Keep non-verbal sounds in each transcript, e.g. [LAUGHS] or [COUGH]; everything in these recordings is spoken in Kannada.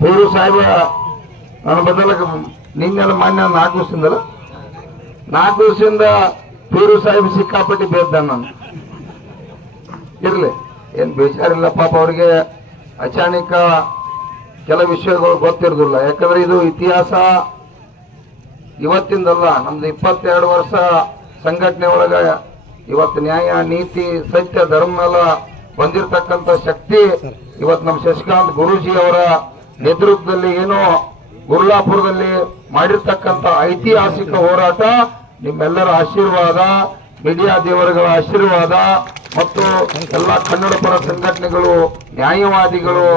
ಪೂರು ಸಾಹೇಬ, ನಾನು ಬದಲಾಗ ನಿನ್ನೆಲ್ಲ ಮಾನ್ಯ ನಾಲ್ಕು ದಿವಸದಿಂದಲ್ಲ? ನಾಲ್ಕು ದಿವಸದಿಂದ ಪೂರು ಸಾಹೇಬ್ ಸಿಕ್ಕಾಪಟ್ಟಿ ಬೇದ್ದ ನಾನು. ಇರ್ಲಿ, ಏನ್ ಬೇಜಾರಿಲ್ಲ, ಪಾಪ ಅವ್ರಿಗೆ ಅಚಾನಿಕ ಕೆಲ ವಿಷಯಗಳು ಗೊತ್ತಿರೋದಿಲ್ಲ. ಯಾಕಂದ್ರೆ ಇದು ಇತಿಹಾಸ ಇವತ್ತಿಂದಲ್ಲ, ನಮ್ದು ಇಪ್ಪತ್ತೆರಡು ವರ್ಷ ಸಂಘಟನೆ ಒಳಗ ಇವತ್ತು ನ್ಯಾಯ, ನೀತಿ, ಸತ್ಯ, ಧರ್ಮ ಎಲ್ಲ ಬಂದಿರತಕ್ಕಂತ ಶಕ್ತಿ ಇವತ್ತು ನಮ್ಮ ಶಶಿಕಾಂತ್ ಗುರೂಜಿ ಅವರ ನೇತೃತ್ವದಲ್ಲಿ ಏನು ಗುರುಲಾಪುರದಲ್ಲಿ ಮಾಡಿರ್ತಕ್ಕಂತ ಐತಿಹಾಸಿಕ ಹೋರಾಟ, ನಿಮ್ಮೆಲ್ಲರ ಆಶೀರ್ವಾದ, ಮೀಡಿಯಾ ದೇವರುಗಳ ಆಶೀರ್ವಾದ ಮತ್ತು ಎಲ್ಲ ಕನ್ನಡ ಪರ ಸಂಘಟನೆಗಳು, ನ್ಯಾಯವಾದಿಗಳು,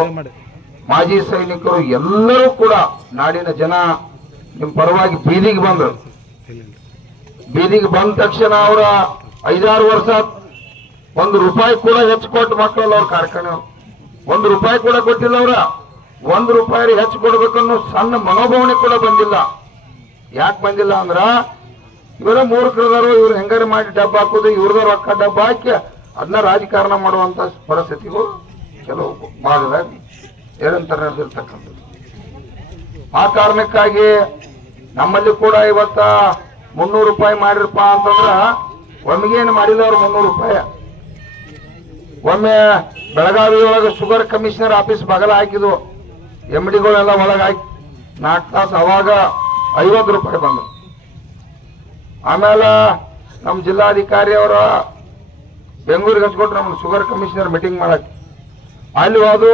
ಮಾಜಿ ಸೈನಿಕರು ಎಲ್ಲರೂ ಕೂಡ ನಾಡಿನ ಜನ ನಿಮ್ ಪರವಾಗಿ ಬೀದಿಗೆ ಬಂದರು ಬೀದಿಗೆ ಬಂದ ತಕ್ಷಣ ಅವರ ಐದಾರು ವರ್ಷ ಒಂದು ರೂಪಾಯಿ ಕೂಡ ಹೆಚ್ಚು ಕೊಟ್ಟು ಮಕ್ಕಳಲ್ಲ ಅವ್ರ ಕಾರ್ಖಾನೆ ಒಂದು ರೂಪಾಯಿ ಕೂಡ ಕೊಟ್ಟಿಲ್ಲ ಅವರ. ಒಂದು ರೂಪಾಯಿ ಹೆಚ್ಚು ಕೊಡ್ಬೇಕನ್ನೋ ಸಣ್ಣ ಮನೋಭಾವನೆ ಕೂಡ ಬಂದಿಲ್ಲ. ಯಾಕೆ ಬಂದಿಲ್ಲ ಅಂದ್ರ ಇವರ ಮೂರ್ಖರದಾರು ಇವ್ರು ಹೆಂಗಾರ ಮಾಡಿ ಡಬ್ಬ ಹಾಕೋದು ಇವ್ರದ ರೊಕ್ಕ ಡಬ್ಬ ಹಾಕಿ ಅದನ್ನ ರಾಜಕಾರಣ ಮಾಡುವಂತ ಪರಿಸ್ಥಿತಿಗಳು ಕೆಲವು ಭಾಗದಾಗ ನಿರಂತರ ನಡೆದಿರ್ತಕ್ಕಂಥದ್ದು. ಆ ಕಾರಣಕ್ಕಾಗಿ ನಮ್ಮಲ್ಲಿ ಕೂಡ ಇವತ್ತ ಮುನ್ನೂರು ರೂಪಾಯಿ ಮಾಡಿರಪ್ಪ ಅಂತಂದ್ರ ಒಮ್ಮೆಗೇನು ಮಾಡಿಲ್ಲ ಅವ್ರು ಮುನ್ನೂರು ರೂಪಾಯಿ. ಒಮ್ಮೆ ಬೆಳಗಾವಿ ಒಳಗೆ ಶುಗರ್ ಕಮಿಷನರ್ ಆಫೀಸ್ ಬಗಲ ಹಾಕಿದ್ವು ಎಂ ಡಿಗಳೆಲ್ಲ ಒಳಗೆ ಹಾಕಿ ನಾಲ್ಕು ತಾಸು ಅವಾಗ ಐವತ್ತು ರೂಪಾಯಿ ಬಂದು ಆಮೇಲೆ ನಮ್ಮ ಜಿಲ್ಲಾಧಿಕಾರಿ ಅವರ ಬೆಂಗಳೂರಿಗೆ ಹಚ್ಕೊಟ್ರು ಶುಗರ್ ಕಮಿಷನರ್ ಮೀಟಿಂಗ್ ಮಾಡಕ್ಕೆ. ಅಲ್ಲಿ ಅದು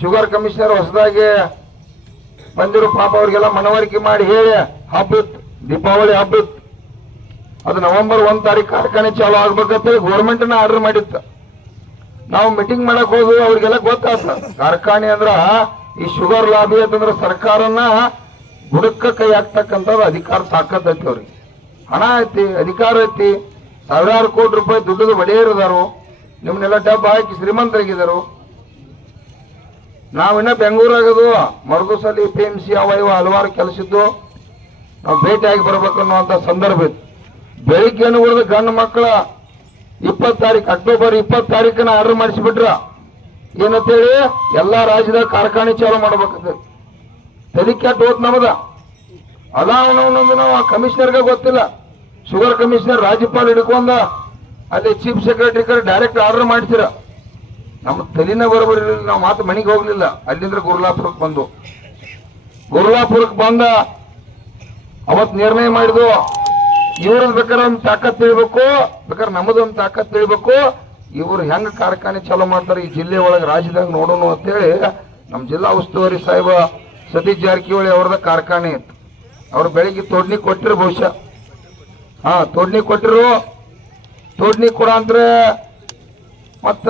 ಶುಗರ್ ಕಮಿಷನರ್ ಹೊಸದಾಗಿ ಬಂದಿರೋ ಪಾಪ ಅವ್ರಿಗೆಲ್ಲ ಮನವರಿಕೆ ಮಾಡಿ ಹೇಳಿ ಹಬ್ಬತ್ ದೀಪಾವಳಿ ಹಬ್ಬತ್ ಅದು ನವೆಂಬರ್ ಒಂದ್ ತಾರೀಕು ಕಾರ್ಖಾನೆ ಚಾಲು ಆಗ್ಬೇಕಂತ ಗೋರ್ಮೆಂಟ್ನ ಆರ್ಡರ್ ಮಾಡಿತ್ತು. ನಾವು ಮೀಟಿಂಗ್ ಮಾಡಕ್ ಹೋದ್ವಿ, ಅವ್ರಿಗೆಲ್ಲ ಗೊತ್ತಾತ ಕಾರ್ಖಾನೆ ಅಂದ್ರ ಈ ಶುಗರ್ ಲಾಬಿ ಅಂತಂದ್ರ ಸರ್ಕಾರನ ಬುಡಕ್ಕ ಕೈ ಹಾಕ್ತಕ್ಕಂಥದ್ದು ಅಧಿಕಾರ ಸಾಕತ್ತೈತಿ ಅವ್ರಿಗೆ. ಹಣ ಐತಿ, ಅಧಿಕಾರ ಐತಿ. ಸಾವಿರಾರು ಕೋಟಿ ರೂಪಾಯಿ ದುಡ್ಡದು ಒಡೆಯರಿದಾರು ನಿಮ್ಮನ್ನೆಲ್ಲ ಡಬ್ಬ ಹಾಕಿ ಶ್ರೀಮಂತರಾಗಿದ್ದಾರೆ ನಾವಿನ್ನ ಬೆಂಗಳೂರಾಗದು. ಮರಗುಸಲಿ ಪಿ ಎಂ ಸಿ ಅವ ಇವ ಹಲವಾರು ಕೆಲಸ ಇದ್ದು ನಾವು ಭೇಟಿಯಾಗಿ ಬರ್ಬೇಕು ಅನ್ನುವಂತ ಸಂದರ್ಭ ಇತ್ತು. ಬೆಳಿಗ್ಗೆ ಉಳಿದ ಗಂಡು ಮಕ್ಕಳ ಇಪ್ಪತ್ತು ತಾರೀಕು ಅಕ್ಟೋಬರ್ ಇಪ್ಪತ್ತು ತಾರೀಕನ ಆರ್ಡರ್ ಮಾಡಿಸಿಬಿಟ್ರ. ಏನಂತೇಳಿ ಎಲ್ಲಾ ರಾಜ್ಯದಾಗ ಕಾರ್ಖಾನೆ ಚಾಲು ಮಾಡ್ಬೇಕಂತ ತಲೆ ಕೆಟ್ಟ ಹೋತ್ ನಮದ. ಅದ ಅವನವನೊಂದು ನಾವು ಆ ಕಮಿಷನರ್ಗೆ ಗೊತ್ತಿಲ್ಲ. ಶುಗರ್ ಕಮಿಷನರ್ ರಾಜ್ಯಪಾಲ ಹಿಡ್ಕೊಂಡ ಅಲ್ಲಿ ಚೀಫ್ ಸೆಕ್ರೆಟರಿ ಡೈರೆಕ್ಟ್ ಆರ್ಡರ್ ಮಾಡ್ತೀರ ನಮ್ಮ ತಲೆನೇ ಬರಬರಿರಲಿಲ್ಲ ನಾವು ಮಾತು ಮನೆಗೆ ಹೋಗ್ಲಿಲ್ಲ. ಅಲ್ಲಿಂದ ಗುರುಲಾಪುರಕ್ಕೆ ಬಂದು. ಗುರುಲಾಪುರಕ್ಕೆ ಬಂದ ಅವತ್ ನಿರ್ಣಯ ಮಾಡಿದ್ವು. ಇವ್ರದ್ ಬೇಕಾದ್ರೆ ಒಂದು ತಾಕತ್ ತಿಳಿಬೇಕು, ಬೇಕಾದ್ರೆ ನಮ್ಮದೊಂದು ತಾಕತ್ ತಿಳಿಬೇಕು. ಇವ್ರು ಹೆಂಗ್ ಕಾರ್ಖಾನೆ ಚಾಲೂ ಮಾಡ್ತಾರೆ ಈ ಜಿಲ್ಲೆ ಒಳಗೆ, ರಾಜ್ಯದಾಗ ನೋಡೋಣ ಅಂತೇಳಿ ನಮ್ಮ ಜಿಲ್ಲಾ ಉಸ್ತುವಾರಿ ಸಾಹೇಬ ಸತೀಶ್ ಜಾರಕಿಹೊಳಿ ಅವ್ರದ ಕಾರ್ಖಾನೆ ಇತ್ತು. ಅವ್ರು ಬೆಳಿಗ್ಗೆ ತೋಡ್ನಿ ಕೊಟ್ಟಿರು ಬಹುಶಃ. ಹಾ, ತೋಡ್ನಿ ಕೊಟ್ಟಿರು. ತೋಡ್ನಿ ಕೊಡ ಅಂದ್ರೆ ಮತ್ತ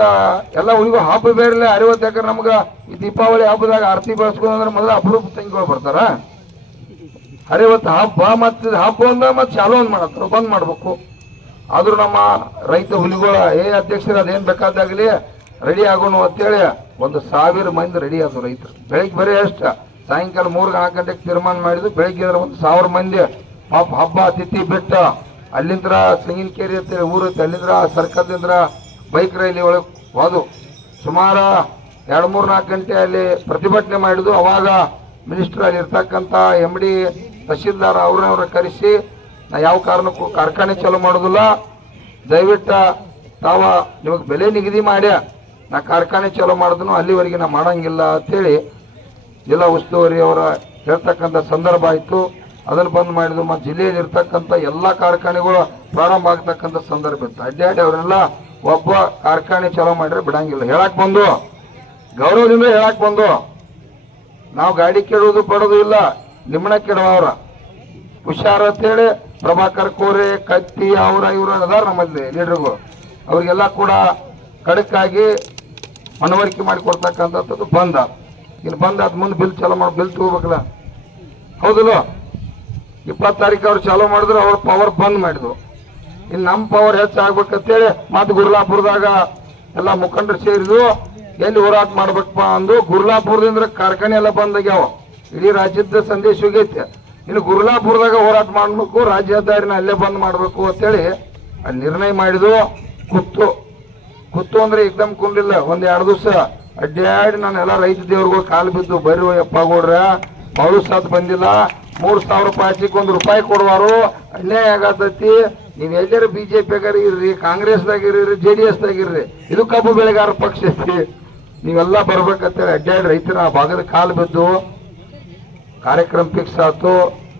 ಎಲ್ಲ ಉಳಿಗೋ ಹಬ್ಬ ಬೇರೆ ಅರಿವತ್ತು ಎಕರೆ ನಮ್ಗೆ ಈ ದೀಪಾವಳಿ ಹಬ್ಬದಾಗ ಆರತಿ ಅಂದ್ರೆ ಮೊದಲ ಅಪರೂಪ ತಂಗಿಗಳು ಬರ್ತಾರ. ಅರಿವತ್ತು ಹಬ್ಬ ಮತ್ತೆ ಹಬ್ಬ ಅಂದ್ರೆ ಮತ್ತು ಚಾಲು ಒಂದು ಮಾಡತ್ತಾರ ಬಂದ್ ಮಾಡ್ಬೇಕು. ಆದ್ರೂ ನಮ್ಮ ರೈತ ಹುಲಿಗಳ ಏ ಅಧ್ಯಕ್ಷರು, ಅದೇನ್ ಬೇಕಾದಾಗಲಿ ರೆಡಿ ಆಗೋಣ ಅಂತೇಳಿ ಒಂದು ಸಾವಿರ ಮಂದಿ ರೆಡಿ ಆದ್ರು ರೈತರು. ಬೆಳಿಗ್ಗೆ ಬರೀ ಅಷ್ಟ, ಸಾಯಂಕಾಲ ಮೂರು ನಾಲ್ಕು ಗಂಟೆಗೆ ತೀರ್ಮಾನ ಮಾಡಿದ್ರು, ಬೆಳಿಗ್ಗೆ ಅಂದ್ರೆ ಒಂದು ಸಾವಿರ ಮಂದಿ ಪಾಪ ಹಬ್ಬ ಅತಿಥಿ ಬೆಟ್ಟ. ಅಲ್ಲಿಂದ್ರ ತೆಂಗಿನಕೇರಿ ಅಂತೇಳಿ ಊರು ಐತೆ ಅಲ್ಲಿಂದ್ರ ಸರ್ಕಲ್ದಿಂದ ಬೈಕ್ ರೈಲಿ ಒಳಗೆ ಹೋದು. ಸುಮಾರು ಎರಡು ಮೂರು ನಾಲ್ಕು ಗಂಟೆ ಅಲ್ಲಿ ಪ್ರತಿಭಟನೆ ಮಾಡಿದ್ದು. ಅವಾಗ ಮಿನಿಸ್ಟರ್ ಅಲ್ಲಿ ಇರ್ತಕ್ಕಂಥ ಎಂ ಡಿ ತಹಶೀಲ್ದಾರ್ ಅವ್ರನ್ನವ್ರ ಕರೆಸಿ, ನಾ ಯಾವ ಕಾರಣಕ್ಕೂ ಕಾರ್ಖಾನೆ ಚಾಲೂ ಮಾಡೋದಿಲ್ಲ. ದಯವಿಟ್ಟು ತಾವ ನಿಮಗೆ ಬೆಲೆ ನಿಗದಿ ಮಾಡ್ಯ ನಾ ಕಾರ್ಖಾನೆ ಚಾಲೂ ಮಾಡಿದ್ನು ಅಲ್ಲಿವರೆಗೆ ನಾ ಮಾಡೋಂಗಿಲ್ಲ ಅಂತೇಳಿ ಜಿಲ್ಲಾ ಉಸ್ತುವಾರಿ ಅವರ ಹೇಳ್ತಕ್ಕಂಥ ಸಂದರ್ಭ ಆಯಿತು. ಅದನ್ನು ಬಂದ್ ಮಾಡಿದ್ರು. ಮತ್ತು ಜಿಲ್ಲೆಯಲ್ಲಿ ಇರ್ತಕ್ಕಂಥ ಎಲ್ಲಾ ಕಾರ್ಖಾನೆಗಳು ಪ್ರಾರಂಭ ಆಗ್ತಕ್ಕಂಥ ಸಂದರ್ಭ ಇತ್ತು. ಅಡ್ಡಾಡಿ ಅವರೆಲ್ಲ ಒಬ್ಬ ಕಾರ್ಖಾನೆ ಚಾಲೋ ಮಾಡಿದ್ರೆ ಬಿಡಂಗಿಲ್ಲ. ಹೇಳಕ್ ಬಂದು, ಗೌರವದಿಂದ ಹೇಳಕ್ ಬಂದು, ನಾವು ಗಾಡಿ ಕೆಡೋದು ಪಡೋದು ಇಲ್ಲ, ನಿಮ್ಮನ್ನ ಕೆಡವವ್ರ. ಹುಷಾರು ಅಂತೇಳಿ ಪ್ರಭಾಕರ್ ಕೋರೆ, ಕತ್ತಿ, ಅವರ, ಇವ್ರ ಅದಾರ ನಮ್ಮಲ್ಲಿ ಲೀಡರ್ಗಳು. ಅವ್ರಿಗೆಲ್ಲ ಕೂಡ ಕಡಕ್ಕಾಗಿ ಮನವರಿಕೆ ಮಾಡಿ ಕೊಡ್ತಕ್ಕಂಥದ್ದು ಬಂದ. ಇನ್ನು ಬಂದ ಅದ್ ಮುಂದೆ ಬಿಲ್ ಚಾಲೋ ಮಾಡಿ, ಬಿಲ್ ತಗೋಬೇಕಲ್ಲ. ಹೌದಲ್ಲ? ಇಪ್ಪತ್ತು ತಾರೀಕು ಅವ್ರು ಚಾಲೂ ಮಾಡಿದ್ರು, ಅವ್ರ ಪವರ್ ಬಂದ್ ಮಾಡಿದ್ರು. ಇನ್ನು ನಮ್ಮ ಪವರ್ ಹೆಚ್ಚಾಗ್ಬೇಕಂತೇಳಿ ಮತ್ತೆ ಗುರ್ಲಾಪುರದಾಗ ಎಲ್ಲ ಮುಖಂಡರು ಸೇರಿದ್ರು ಎಲ್ಲಿ ಹೋರಾಟ ಮಾಡ್ಬೇಕಪ್ಪ ಅಂದು ಗುರ್ಲಾಪುರದಿಂದ ಕಾರ್ಖಾನೆ ಎಲ್ಲ ಬಂದಾಗ್ಯಾವ. ಇಡೀ ರಾಜ್ಯದ ಸಂದೇಶ ಹೋಗೈತೆ. ಇನ್ನು ಗುರ್ಲಾಪುರದಾಗ ಹೋರಾಟ ಮಾಡಬೇಕು ರಾಜ್ಯ ಹೆದ್ದಾರಿನ ಅಲ್ಲೇ ಬಂದ್ ಮಾಡ್ಬೇಕು ಅಂತೇಳಿ ಅಲ್ಲಿ ನಿರ್ಣಯ ಮಾಡಿದ್ವು. ಕುತ್ತು. ಕುತ್ತು ಅಂದ್ರೆ ಏಕ್ದಮ್ ಕುಂಡಿಲ್ಲ ಒಂದ್ ಎರಡು ದಿವಸ ಅಡ್ಡಾಡಿ ನಾನು ಎಲ್ಲ ರೈತ ದೇವ್ರಿಗೂ ಕಾಲು ಬಿದ್ದು, ಬರ್ರಿ ಯಪ್ಪ ಗೌಡ್ರ ಮಳು ಸಾತ್ ಬಂದಿಲ್ಲ. ಮೂರ್ ಸಾವಿರ ರೂಪಾಯಿ ಹಚ್ಚಿಕ್ ಒಂದ್ ರೂಪಾಯಿ ಕೊಡುವಾರು. ಅನ್ಯಾಯ ಆಗತೈತಿ. ನೀವು ಎಲ್ಲರೂ ಬಿ ಜೆ ಪಿಗಾರ ಇರ್ರಿ, ಕಾಂಗ್ರೆಸ್ದಾಗ ಇರ್ರಿ ಜೆ ಡಿ ಎಸ್ದಾಗ ಇರ್ರಿ. ಇದು ಕಬ್ಬು ಬೆಳೆಗಾರ ಪಕ್ಷ ಐತಿ. ನೀವೆಲ್ಲ ಬರ್ಬೇಕಂತೇಳಿ ಅಡ್ಡಾಡಿ ರೈತರ ಆ ಭಾಗದ ಕಾಲು ಬಿದ್ದು ಕಾರ್ಯಕ್ರಮ ಫಿಕ್ಸ್ ಆಯ್ತು.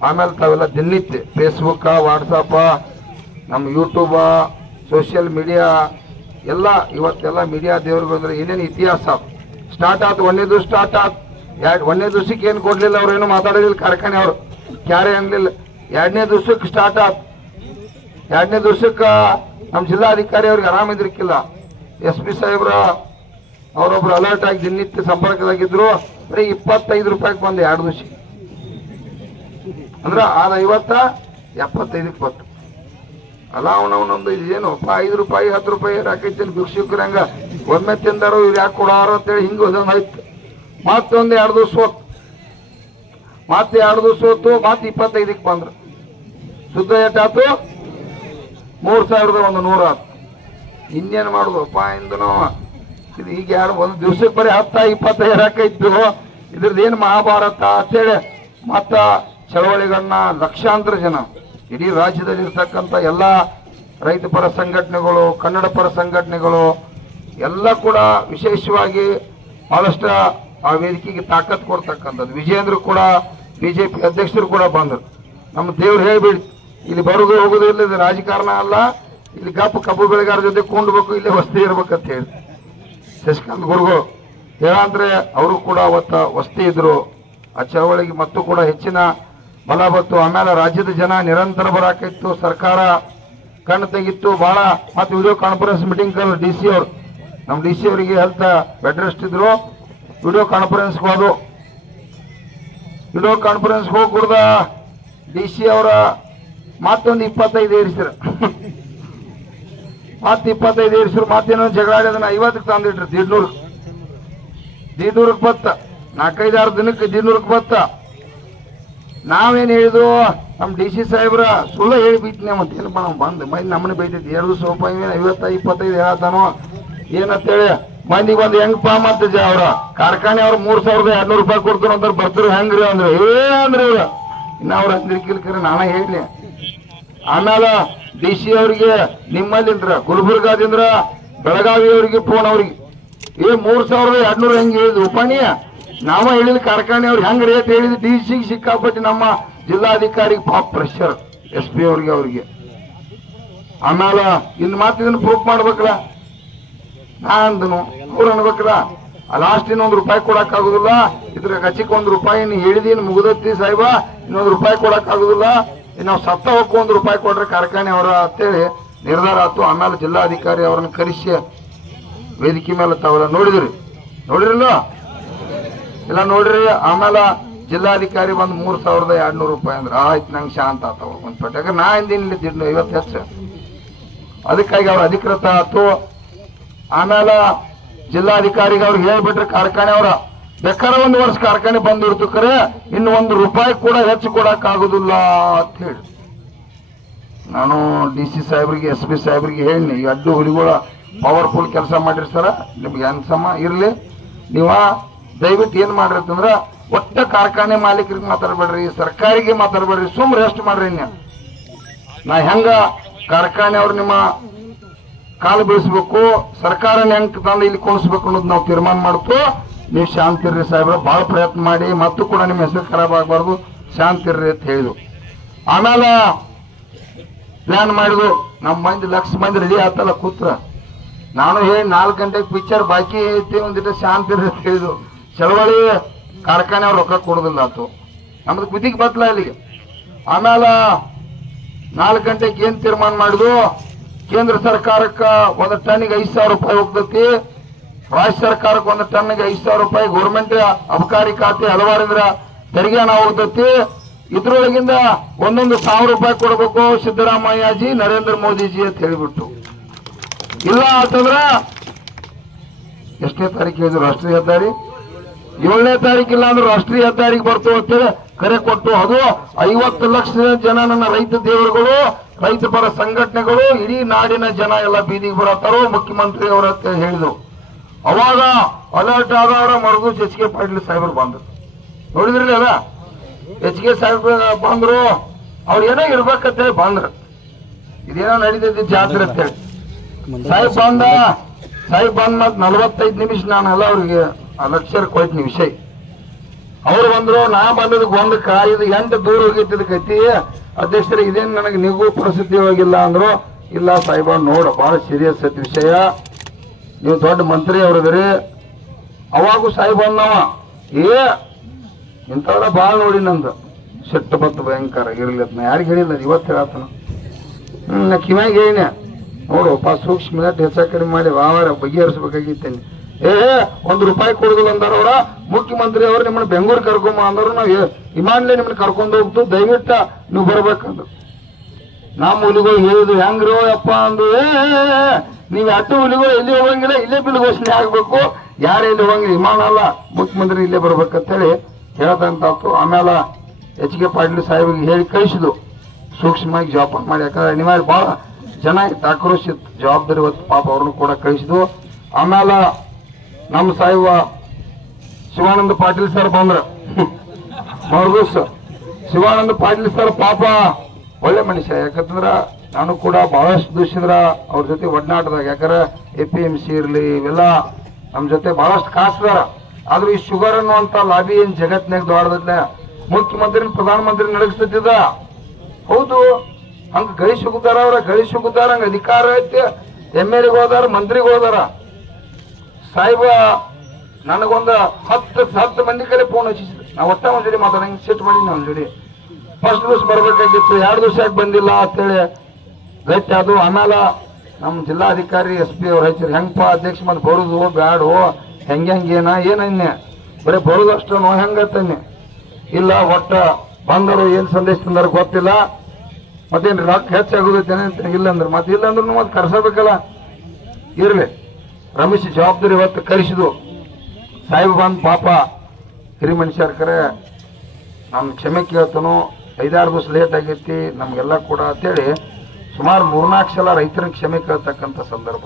ಆಮೇಲೆ ತಾವೆಲ್ಲ ದಿನನಿತ್ಯ ಫೇಸ್ಬುಕ್ ವಾಟ್ಸಪ್ ನಮ್ಮ ಯೂಟ್ಯೂಬ ಸೋಷಿಯಲ್ ಮೀಡಿಯಾ ಎಲ್ಲ ಇವತ್ತೆಲ್ಲ ಮೀಡಿಯಾ ದೇವ್ರಿಗೆ ಏನೇನು ಇತಿಹಾಸ. ಸ್ಟಾರ್ಟ್ ಆಯ್ತು ಒಂದೇದು ಸ್ಟಾರ್ಟ್ ಆಯ್ತು. ಎರಡು, ಒಂದನೇ ದಿವಸಕ್ಕೆ ಏನು ಕೊಡ್ಲಿಲ್ಲ ಅವ್ರು, ಏನು ಮಾತಾಡೋದಿಲ್ಲ ಕಾರ್ಖಾನೆ ಅವರು. ಕ್ಯಾರೆ ಅನ್ಲಿಲ್ಲ. ಎರಡನೇ ದಿವಸಕ್ಕೆ ಸ್ಟಾರ್ಟ್ ಆಯ್ತು ಎರಡನೇ ದಿವಸಕ್ಕೆ ನಮ್ಮ ಜಿಲ್ಲಾಧಿಕಾರಿ ಅವ್ರಿಗೆ ಆರಾಮಿದ್ರಿಕ್ಕಿಲ್ಲ ಎಸ್ ಪಿ ಸಾಹೇಬ್ರ ಅವರೊಬ್ರು ಅಲರ್ಟ್ ಆಗಿ ದಿನನಿತ್ಯ ಸಂಪರ್ಕದಾಗಿದ್ರು. ಬರೀ ಇಪ್ಪತ್ತೈದು ರೂಪಾಯಿಗೆ ಬಂದೆ ಎರಡು ದಿವಸ ಅಂದ್ರೆ ಆದ ಐವತ್ತ ಎಪ್ಪತ್ತೈದಕ್ಕೆ ಬಂತು ಅಲ್ಲ, ಅವನವನೊಂದು ಇದು ಅಪ್ಪ ಐದು ರೂಪಾಯಿ, ಹತ್ತು ರೂಪಾಯಿ ಹಾಕೈತಿ ಭಿಕ್ಷುಕರಂಗ? ಒಮ್ಮೆ ತಿಂದಾರು, ಇವ್ರು ಯಾಕೆ ಕೊಡೋರು ಅಂತೇಳಿ ಹಿಂಗೆ ಒಂದೊಂದು ಆಯ್ತು. ಮತ್ತೊಂದು ಎರಡು ದಿವಸ ಹೋತ್ ಮತ್ತೆ ಎರಡು ದಿವಸ ಹೊತ್ತು ಮತ್ತೆ ಇಪ್ಪತ್ತೈದಕ್ಕೆ ಬಂದ್ರು. ಶುದ್ಧ ಎಷ್ಟಾತು ಮೂರು ಸಾವಿರದ ಒಂದು ನೂರ ಹತ್ತು. ಇನ್ನೇನು ಮಾಡುದು ಅಪ್ಪ ಇಂದನು ಇದು ಈಗ ಯಾರು ಒಂದು ದಿವ್ಸಕ್ಕೆ ಬರೀ ಹತ್ತ, ಇಪ್ಪತ್ತೈದು ಹಾಕೈತು ಇದ್ರದ್ದು ಏನು ಮಹಾಭಾರತ ಅಂತೇಳಿ ಮತ್ತ ಚಳವಳಿಗಳನ್ನ ಲಕ್ಷಾಂತರ ಜನ, ಇಡೀ ರಾಜ್ಯದಲ್ಲಿ ಇರ್ತಕ್ಕಂಥ ಎಲ್ಲ ರೈತ ಪರ ಸಂಘಟನೆಗಳು, ಕನ್ನಡ ಪರ ಸಂಘಟನೆಗಳು, ಎಲ್ಲ ಕೂಡ ವಿಶೇಷವಾಗಿ ಬಹಳಷ್ಟು ಆ ವೇದಿಕೆಗೆ ತಾಕತ್ ಕೊಡ್ತಕ್ಕಂಥದ್ದು. ವಿಜೇಂದ್ರ ಕೂಡ, ಬಿಜೆಪಿ ಅಧ್ಯಕ್ಷರು ಕೂಡ ಬಂದರು. ನಮ್ಮ ದೇವ್ರು ಹೇಳ್ಬಿಡಿ, ಇಲ್ಲಿ ಬರೋದು ಹೋಗೋದು ಇಲ್ಲ ರಾಜಕಾರಣ ಅಲ್ಲ. ಇಲ್ಲಿ ಗಪ್ಪ ಕಬ್ಬು ಬೆಳೆಗಾರ ಜೊತೆ ಕೊಂಡ್ಬೇಕು, ಇಲ್ಲೇ ವಸ್ತಿ ಇರ್ಬೇಕಂತ ಹೇಳಿ. ಶಶಿಕಾಂತ್ ಗುರುಗಳು ಹೇಳಂದ್ರೆ ಅವರು ಕೂಡ ಅವತ್ತ ವಸ್ತಿ ಇದ್ರು. ಆ ಚಳವಳಿಗೆ ಮತ್ತು ಕೂಡ ಹೆಚ್ಚಿನ ಬಲ ಬತ್ತು ಆಮೇಲೆ ರಾಜ್ಯದ ಜನ ನಿರಂತರ ಬರಾಕಿತ್ತು. ಸರ್ಕಾರ ಕಣ್ಣು ತೆಗಿತ್ತು. ಭಾಳ, ಮತ್ತೆ video conference meeting D C ಅವರು, ನಮ್ಮ ಡಿ ಸಿ ಅವರಿಗೆ ಹೆಲ್ತ್ ಬೆಡ್ ಇದ್ರು. ವಿಡಿಯೋ ಕಾನ್ಫರೆನ್ಸ್ ಹೋದು ವಿಡಿಯೋ ಕಾನ್ಫರೆನ್ಸ್ ಹೋಗಿ ಕುಡ್ದ ಡಿ ಸಿ ಅವರ ಮತ್ತೊಂದು ಇಪ್ಪತ್ತೈದು ಏರಿಸಿದ್ರು [LAUGHS] ಮತ್ತೆ ಇಪ್ಪತ್ತೈದು ಏರಿಸಿದ್ರು ಮತ್ತೇನೋ ಜಗಳ ಅದನ್ನ ಐವತ್ತಕ್ಕೆ ತಂದಿಟ್ರು ದೀಡ್ನೂರು. ದೀಡ್ನೂರಕ್ಕೆ ಬತ್ತ. ನಾಲ್ಕೈದಾರು ದಿನಕ್ಕೆ ದೀಡ್ನೂರಕ್ಕೆ ಬತ್ತ. ನಾವೇನು ಹೇಳಿದ್ರು ನಮ್ಮ ಡಿ ಸಿ ಸಾಹೇಬ್ರ ಸುಳ್ಳು ಹೇಳಿ ಬೀತೀನಿ ಮತ್ತೆ ಏನಪ್ಪ ನಾವು ಬಂದು ಮೈ ನಮ್ಮನೆ ಬೈತೈತಿ. ಎರಡು ಸೋಪ ಐವತ್ತ ಇಪ್ಪತ್ತೈದು ಹೇಳ್ತಾನೋ ಏನಂತೇಳಿ ಮಂದಿಗೆ ಒಂದು ಹೆಂಗಪ್ಪ ಮತ್ತೆ ಅವ್ರ ಕಾರ್ಖಾನೆ ಅವ್ರ ಮೂರ್ ಸಾವಿರದ ಎರಡ್ನೂರು ರೂಪಾಯಿ ಕೊಡ್ತಾರ ಅಂತ ಬರ್ತಾರ ಹೆಂಗ್ರಿ ಅಂದ್ರೆ? ಏ ಅಂದ್ರೆ ಇವ್ರ. ಇನ್ನ ಅವ್ರ ಅಂದ್ರಿಕಿಲ್ಕರ ನಾನ ಹೇಳಿ ಆಮೇಲೆ ಡಿ ಸಿ ಅವ್ರಿಗೆ ನಿಮ್ಮಲ್ಲಿಂದ್ರ, ಗುಲ್ಬರ್ಗಾದಿಂದ ಬೆಳಗಾವಿ ಅವ್ರಿಗೆ ಫೋನ್ ಅವ್ರಿಗೆ. ಏ ಮೂರ್ ಸಾವಿರದ ಎರಡ್ನೂರು ಹೆಂಗ್ ಹೇಳಿದ್ ಉಪಾಣಿಯ ನಾವ ಹೇಳಿದ ಕಾರ್ಖಾನೆ ಅವ್ರಿಗೆ ಹೆಂಗ್ ರೇಟ್ ಹೇಳಿದ್? ಡಿ ಸಿಗೆ ಸಿಕ್ಕಾಪಟ್ಟಿ ನಮ್ಮ ಜಿಲ್ಲಾಧಿಕಾರಿಗೆ ಪಾಪ್ ಪ್ರೆಷರ್ ಎಸ್ ಪಿ ಅವ್ರಿಗೆ ಅವ್ರಿಗೆ. ಆಮೇಲೆ ಇನ್ನು ಮತ್ತೆ ಇದನ್ನ ಪ್ರೂಫ್ ಮಾಡ್ಬೇಕಲ್ಲ ನಾ ಅಂದನು ಅವ್ರು ಅನ್ಬೇಕಲ್ಲ ಲಾಸ್ಟ್ ಇನ್ನೊಂದು ರೂಪಾಯಿ ಕೊಡಕ್ ಆಗುದಿಲ್ಲ ಇದ್ರ ಗಚಿಕ್ ಒಂದ್ ರೂಪಾಯಿ ನೀ ಹೇಳಿದೀನಿ ಸಾಹಿಬ ಸಾಹೇಬ. ಇನ್ನೊಂದು ರೂಪಾಯಿ ಕೊಡಕ್ ಆಗುದಿಲ್ಲ ನಾವು ಸತ್ತ ಹೋಗ್ ಒಂದು ರೂಪಾಯಿ ಕೊಡ್ರಿ ಕಾರ್ಖಾನೆ ಅವರ ಅಂತೇಳಿ ನಿರ್ಧಾರ ಆಯ್ತು. ಆಮೇಲೆ ಜಿಲ್ಲಾಧಿಕಾರಿ ಅವ್ರನ್ನ ಕರೆಸಿ ವೇದಿಕೆ ಮೇಲೆ ತಾವೆಲ್ಲ ನೋಡಿದ್ರಿ. ನೋಡಿರಲ್ಲ? ಇಲ್ಲ ನೋಡ್ರಿ, ಆಮೇಲೆ ಜಿಲ್ಲಾಧಿಕಾರಿ ಬಂದು ಮೂರ್ ಸಾವಿರದ ಎರಡ್ನೂರು ರೂಪಾಯಿ ಅಂದ್ರೆ ಆಯ್ತು, ನಂಗೆ ಶಾಂತ ಆತಾವ ಒಂದ್ ಪಟ್ಟ ಯಾಕಂದ್ರೆ ನಾ ಹಿಂದಿನ ಐವತ್ತು ಹೆಚ್ಚು. ಅದಕ್ಕಾಗಿ ಅವ್ರ ಅಧಿಕೃತ ಆಯ್ತು. ಆಮೇಲೆ ಜಿಲ್ಲಾಧಿಕಾರಿಗೆ ಅವ್ರಿಗೆ ಹೇಳ್ಬಿಟ್ರೆ ಕಾರ್ಖಾನೆ ಅವರ. ಬೇಕಾದ್ರೆ ಒಂದು ವರ್ಷ ಕಾರ್ಖಾನೆ ಬಂದಿರ್ತು ಕರೆ, ಇನ್ನು ಒಂದು ರೂಪಾಯಿ ಕೂಡ ಹೆಚ್ಚು ಕೊಡಕ್ ಆಗುದಿಲ್ಲ ಅಂತ ಹೇಳಿ. ನಾನು ಡಿ ಸಿ ಸಾಹೇಬ್ರಿಗೆ, ಎಸ್ ಪಿ ಸಾಹೇಬ್ರಿಗೆ ಹೇಳಿ ಈ ಅಡ್ಡು ಹುಲಿಗಳ ಪವರ್ಫುಲ್ ಕೆಲಸ ಮಾಡಿರಿ ಸರ, ನಿಮ್ಗೆ ಅನ್ಸಮ್ಮ ಇರ್ಲಿ. ನೀವ ದಯವಿಟ್ಟು ಏನು ಮಾಡ್ರಿ ಅಂತಂದ್ರ, ಒಟ್ಟ ಕಾರ್ಖಾನೆ ಮಾಲೀಕರಿಗೆ ಮಾತಾಡಬೇಡ್ರಿ, ಸರ್ಕಾರಿಗೆ ಮಾತಾಡಬೇಡ್ರಿ ಸುಮ್ ರೆಸ್ಟ್ ಮಾಡ್ರಿ ನಾ ಹೆಂಗ ಕಾರ್ಖಾನೆ ಅವ್ರು ನಿಮ್ಮ ಕಾಲು ಬೀಳಿಸ್ಬೇಕು ಸರ್ಕಾರ ಹೆಂಗ್ ತಂದು ಇಲ್ಲಿ ಕೂಡಿಸ್ಬೇಕು ಅನ್ನೋದು ನಾವು ತೀರ್ಮಾನ ಮಾಡ್ತು. ನೀವು ಶಾಂತಿ ಇರ್ರಿ ಸಾಹೇಬ್ರ ಬಹಳ ಪ್ರಯತ್ನ ಮಾಡಿ, ಮತ್ತು ಕೂಡ ನಿಮ್ಮ ಹೆಸರು ಖರಾಬ್ ಆಗಬಾರ್ದು, ಶಾಂತಿ ಇರ್ರಿ ಅಂತ ಹೇಳಿದ್ರು. ಆಮೇಲೆ ಪ್ಲಾನ್ ಮಾಡಿದ್ರು ನಮ್ಮ ಮಂದಿ ಲಕ್ಷ ಮಂದಿ ರೆಡಿ ಆತಲ್ಲ ಕೂತ್ರ. ನಾನು ಹೇಳಿ ನಾಲ್ಕು ಗಂಟೆಗೆ ಪಿಕ್ಚರ್ ಬಾಕಿ ಐತಿ ಒಂದಿಟ್ಟು ಶಾಂತಿ ಇರ್ರಿ ಅಂತ ಹೇಳಿದ್ರು. ಚಳವಳಿ ಕಾರ್ಖಾನೆ ಅವ್ರು ರೊಕ್ಕ ಕೊಡೋದಿಲ್ಲ ಆತು. ನಮ್ದು ಕುದಿಗೆ ಬತ್ತಲ ಅಲ್ಲಿಗೆ ಆಮೇಲೆ ನಾಲ್ಕು ಗಂಟೆಗೆ ಏನು ತೀರ್ಮಾನ ಮಾಡಿದ್ವು ಕೇಂದ್ರ ಸರ್ಕಾರಕ್ಕ ಒಂದು ಟನ್ನಿಗೆ ಐದು ಸಾವಿರ ರೂಪಾಯಿ ಹೋಗ್ತೈತಿ. ರಾಜ್ಯ ಸರ್ಕಾರಕ್ಕೆ ಒಂದು ಟನ್ನಿಗೆ ಐದು ಸಾವಿರ ರೂಪಾಯಿ ಗೌರ್ಮೆಂಟ್ ಅಬಕಾರಿ ಖಾತೆ ಹಲವಾರಿದ್ರ ತೆರಿಗೆ ಹಣ ಹೋಗ್ತೈತಿ. ಇದ್ರೊಳಗಿಂದ ಒಂದೊಂದು ಸಾವಿರ ರೂಪಾಯಿ ಕೊಡಬೇಕು ಸಿದ್ದರಾಮಯ್ಯಜಿ, ನರೇಂದ್ರ ಮೋದಿಜಿ ಅಂತ ಹೇಳಿಬಿಟ್ಟು. ಇಲ್ಲ ಅಂತಂದ್ರ ಎಷ್ಟೇ ತಾರೀಕು ಹೇಳಿದ್ರು ರಾಷ್ಟ್ರೀಯ ಹೆದ್ದಾರಿ? ಏಳನೇ ತಾರೀಕು ಇಲ್ಲ ಅಂದ್ರೆ ರಾಷ್ಟ್ರೀಯ ಹೆದ್ದಾರಿಗೆ ಬರ್ತು ಅಂತೇಳಿ ಕರೆ ಕೊಟ್ಟು, ಅದು ಐವತ್ತು ಲಕ್ಷ ಜನ ನನ್ನ ರೈತ ದೇವರುಗಳು ರೈತ ಪರ ಸಂಘಟನೆಗಳು ಇಡೀ ನಾಡಿನ ಜನ ಎಲ್ಲ ಬೀದಿಗೆ ಬರತ್ತಾರೋ ಮುಖ್ಯಮಂತ್ರಿ ಅವರ ಹೇಳಿದ್ರು. ಅವಾಗ ಅಲರ್ಟ್ ಆದವರ ಮರದು ಎಚ್ ಕೆ ಪಾಟೀಲ್ ಸಾಹೇಬರು ಬಂದ್ರು. ನೋಡಿದ್ರಲ್ಲ ಅದ ಎಚ್ ಕೆ ಸಾಹೇಬ್ ಬಂದ್ರು, ಅವ್ರು ಏನೋ ಇರ್ಬೇಕಂತೇಳಿ ಬಂದ್ರು. ಇದೇನೋ ನಡೀತೈತಿ ಜಾತ್ರೆ ಅಂತೇಳಿ ಸಾಹೇಬ್ ಬಂದ, ಸಾಹೇಬ್ ಬಂದ್ ಮತ್ತೆ ನಲ್ವತ್ತೈದು ನಿಮಿಷ ನಾನೆಲ್ಲ ಅವ್ರಿಗೆ ಅಲಕ್ಷರ ಕೊಯ್ತೀನಿ ವಿಷಯ. ಅವ್ರು ಬಂದ್ರು, ನಾ ಬಂದದಕ್ಕೆ ಒಂದು ಇದು ಎಂಟು ದೂರ ಹೋಗಿದ್ದಕ್ಕೈತಿ ಅಧ್ಯಕ್ಷರೇ, ಇದೇನು ನನಗೆ ನಿಗೂ ಪರಿಸ್ಥಿತಿ ಹೋಗಿಲ್ಲ ಅಂದ್ರು, ಇಲ್ಲ ಸಾಹೇಬ, ನೋಡ ಬಹಳ ಸೀರಿಯಸ್ ಐತಿ ವಿಷಯ. ನೀವು ದೊಡ್ಡ ಮಂತ್ರಿ ಅವ್ರದ್ರಿ ಅವಾಗೂ ಸಾಹೇಬ ಅನ್ನವ. ಏ, ಇಂಥವ್ರ ಭಾಳ ನೋಡಿ ನಂದು. ಸಿಟ್ಟು ಬತ್ತು ಭಯಂಕರ, ಇರ್ಲಿ ಅದನ್ನ. ಯಾರಿಗೆ ಹೇಳಿಲ್ಲ ಇವತ್ತು ಹೇಳತ್ತನ ಹ್ಮ್, ನಾ ಕಿವ್ಯಾಗ ಹೇಳಿನ. ಒಬ್ಬ ಸೂಕ್ಷ್ಮ ಹೆಚ್ಚ ಕಡಿಮೆ ಮಾಡಿ ವಾವಾರ ಬಗೆಹರಿಸ್ಬೇಕಾಗಿತ್ತೇನೆ. ಏ, ಒಂದು ರೂಪಾಯಿ ಕೊಡುದಿಲ್ಲ ಅಂದಾರ ಅವ್ರ. ಮುಖ್ಯಮಂತ್ರಿ ಅವ್ರು ನಿಮ್ಮನ್ನ ಬೆಂಗಳೂರು ಕರ್ಕೊಂಬ ಅಂದ್ರು. ನಾವು ವಿಮಾನಲೇ ನಿಮ್ಮನ್ನ ಕರ್ಕೊಂಡು ಹೋಗ್ತು. ದಯವಿಟ್ಟ ನೀವು ಬರ್ಬೇಕಂದ್ರು ನಮ್ಮ ಹುಲಿಗಳು ಹೇಳಿದ್ರು ಹೆಂಗ್ರೋ ಅಪ್ಪ ಅಂದ್ರು. ಏ ನೀವು ಅಟ್ಟು ಹುಲಿಗಳು ಎಲ್ಲಿ ಹೋಗಂಗಿಲ್ಲ, ಇಲ್ಲೇ ಬಿಲ್ ಘೋಷಣೆ ಆಗ್ಬೇಕು. ಯಾರು ಎಲ್ಲಿ ಹೋಗಂಗಿಲ್ಲ, ವಿಮಾನ ಅಲ್ಲ. ಮುಖ್ಯಮಂತ್ರಿ ಇಲ್ಲೇ ಬರ್ಬೇಕಂತೇಳಿ ಹೇಳ್ದಂತಾತು. ಆಮೇಲೆ ಎಚ್ ಕೆ ಪಾಟೀಲ್ ಸಾಹೇಬ್ರಿಗೆ ಹೇಳಿ ಕಳಿಸಿದ್ರು ಸೂಕ್ಷ್ಮವಾಗಿ ಜವಾಬ್ದಾರಿ ಮಾಡಿ. ಯಾಕಂದ್ರೆ ಅನಿವಾರ್ಯ ಭಾಳ ಜನ ಆಕ್ರೋಶ ಜವಾಬ್ದಾರಿ ಹೊತ್ತು ಪಾಪ ಅವ್ರನ್ನು ಕೂಡ ಕಳಿಸಿದ್ವು. ಆಮೇಲೆ ನಮ್ಮ ಸಾಹೇಬ ಶಿವಾನಂದ ಪಾಟೀಲ್ ಸರ್ ಬಂದ್ರ. ಮರುದಿವ್ಸ ಶಿವಾನಂದ ಪಾಟೀಲ್ ಸರ್ ಪಾಪ ಒಳ್ಳೆ ಮನುಷ್ಯ. ಯಾಕಂತಂದ್ರ ನಾನು ಕೂಡ ಬಹಳಷ್ಟು ದೂಷಿದ್ರ ಅವ್ರ ಜೊತೆ ಒಡನಾಟದಾಗ. ಯಾಕಂದ್ರೆ ಎ ಪಿ ಎಂ ಸಿ ಇರಲಿ, ಇವೆಲ್ಲ ನಮ್ಮ ಜೊತೆ ಬಹಳಷ್ಟು ಕಾಸ್ದಾರ ಆದ್ರೆ ಈ ಶುಗರ್ ಅನ್ನುವಂತ ಲಾಬಿ ಏನ್ ಜಗತ್ನಾಗ ದೊಡ್ಡದಲ್ಲ ಮುಖ್ಯಮಂತ್ರಿ ಪ್ರಧಾನಮಂತ್ರಿ ನಡೆಸ್ತಿದ್ದ ಹೌದು, ಹಂಗ ಗಳಿಸುಗುದಾರ ಅವ್ರ ಗಳಿಸುಗುದಾರ ಹಂಗ ಅಧಿಕಾರ ಐತೆ. M L ಹೋದಾರ, ಮಂತ್ರಿಗೆ ಹೋದಾರ. ಸಾಹೇಬ, ನನಗೊಂದು ಹತ್ತು ಹತ್ತು ಮಂದಿ ಕಡೆ ಫೋನ್ ಹಚ್ಚಿಸಿದ್ರು. ನಾ ಒಟ್ಟ ಒಂದ್ ಜೋಡಿ ಮಾತಾಡಂಗೆ ಸಿಟ್ಟು ಮಾಡಿ ನಾನು ಜೋಡಿ. ಫಸ್ಟ್ ದಿವಸ ಬರ್ಬೇಕಾಗಿತ್ತು, ಎರಡು ದಿವಸ ಯಾಕೆ ಬಂದಿಲ್ಲ ಅಂತೇಳಿ. ಗಟ್ಟಿ ಅದು ಆಮೇಲೆ ನಮ್ಮ ಜಿಲ್ಲಾಧಿಕಾರಿ ಎಸ್ ಪಿ ಅವ್ರು ಹಚ್ಚಿರು ಹೆಂಗಪ್ಪ ಅಧ್ಯಕ್ಷ ಮತ್ತೆ ಬರುದು, ಬ್ಯಾಡು, ಹೆಂಗೆ ಹೆಂಗೇನ ಏನನ್ನೆ ಬರೀ ಬರುದು ಅಷ್ಟು, ನೋ ಹೆಂಗತ್ತನ್ನೆ ಇಲ್ಲ, ಒಟ್ಟ ಬಂದರು ಏನು ಸಂದೇಶ ತಂದಾರ ಗೊತ್ತಿಲ್ಲ. ಮತ್ತೇನ್ರಿ ರೊಕ್ಕ ಹೆಚ್ಚಾಗೋದೈತೆ ಇಲ್ಲ ಅಂದ್ರೆ. ಮತ್ತೆ ಇಲ್ಲ ಅಂದ್ರೆ ಕರ್ಸಬೇಕಲ್ಲ. ಇರ್ಲಿ. ರಮೇಶ್ ಜವಾಬ್ದಾರಿ ಇವತ್ತು ಕರೆಸಿದು ಸಾಹೇಬ್ ಪಾಪ ಹಿರಿ ಮನುಷ್ಯರ ಕರೆ ನಾನು ಕ್ಷಮೆ ಕೇಳ್ತಾನು. ಐದಾರು ದಿವಸ ಲೇಟ್ ಆಗೈತಿ. ನಮ್ಗೆಲ್ಲ ಕೂಡ ಅಂತೇಳಿ ಸುಮಾರು ಮೂರ್ನಾಲ್ಕು ಸಲ ರೈತರಿಗೆ ಕ್ಷಮೆ ಕೇಳ್ತಕ್ಕಂಥ ಸಂದರ್ಭ.